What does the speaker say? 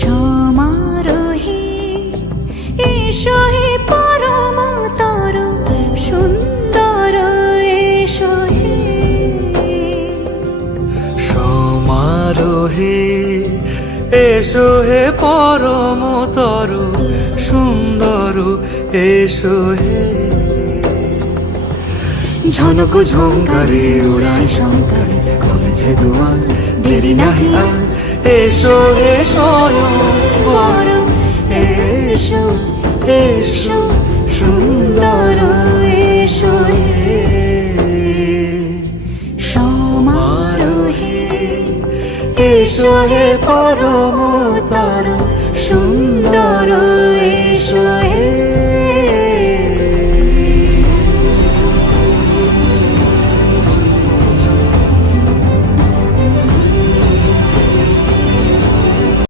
সমারোহে এসো হে পরমতর সুন্দর এসো হে। সমারোহে এসো হে পরমতর সুন্দর এসো হে। ঝনক ঝঙ্কারে উড়ায় শঙ্কারে কমেছে দুয়ার, দেরি নাহি আর এসো হে স্বয়ং বর। এসো এসো সুন্দর এসো হে। সমারোহে এসো হে পরম